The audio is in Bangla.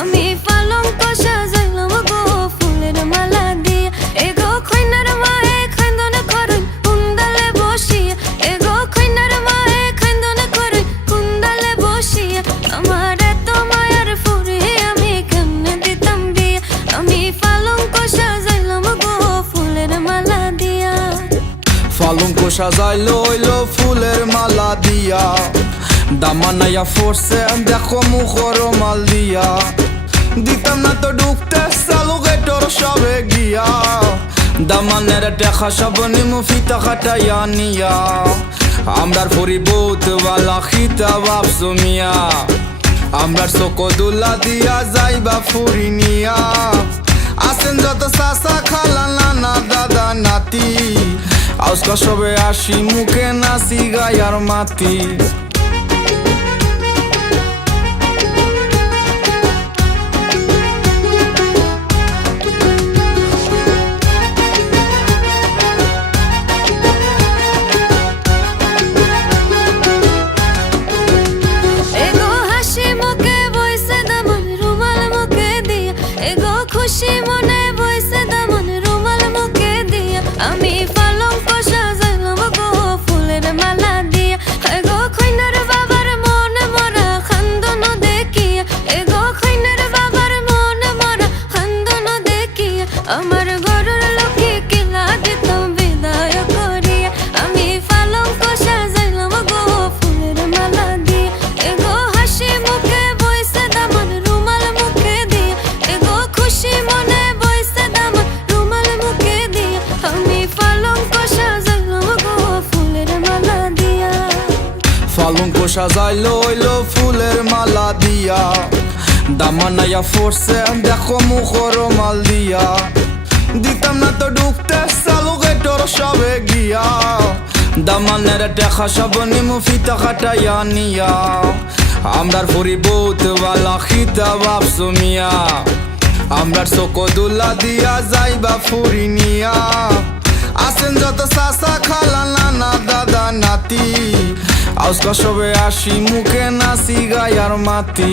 আমি পালঙ্ক সাজাইলাম গো ফুলের মালা দিয়া। এগো খৈনার মায়ে খাইন্দনে করে কুন্দালে বসিয়া। এগো খৈনার মায়ে খাইন্দনে করে কুন্দালে বসিয়া। আমার এত মায়ার ফুরে আমি কেমনে দিতাম বিয়া। আমি পালঙ্ক সাজাইলাম গো ফুলের মালা দিয়া। পালঙ্ক সাজাইলো হইলো ফুলের মালা দিয়া। দামানাইয়া ফোরছে দেখো মুখর মাল দিয়া। দিতাম না তো ঢুকতে চালু গেটর সবে গিয়া। দামানের দেখা সব নিমু ফিতা কাটাইয়া নিয়া। আমরার ফরি বহুত বালা খিতা ভাবছো মিয়া। আমরার চোখো দুলা দিয়া যাইবা ফুরি নিয়া। আসেন যত চাচা খালা নানা দাদা নাতি। আজকা সবে আসি মুখে নাচি গায়ার মাতি। খুশি মনে বইছে দামন রুমাল মুখে দিয়া। আমি পালঙ্ক সাজাইলাম গো ফুলের মালা দিয়া। এগো খৈনার বাবার মনে মরা খান্দন দেখিয়া। এগো খৈনার বাবার মনে মরা খান্দন দেখিয়া। আমার ঘরের লোকে কিলা দিতাম বিদায় করিয়া। আমি পালঙ্ক সাজাইলাম গো ফুলের মালা দিয়া। এগো হাসি মুখে বইছে দামন রুমাল মুখে দিয়া। এগো খুশি মনে বইছে দামন রুমাল মুখে দিয়া। আমি পালঙ্ক সাজাইলাম গো ফুলের মালা দিয়া। পালঙ্ক সাজাইলো হইলো ফুলের মালা দিয়া। দামানাইয়া ফোরছে দেখো মুখর মাল দিয়া। দিতাম না তো ঢুকতে চালু গেটর সবে গিয়া। দামানের দেখা সব নিমু ফিতা কাটাইয়া নিয়া। আমরার ফরি বহুত বালা খিতা ভাবছো মিয়া। আমরার চোখো দুলা দিয়া যাইবা ফুরি নিয়া। আসেন যত চাচা খালা নানা দাদা নাতি। আজকা সবে আসি মুখে নাচি গায়ার মাতি।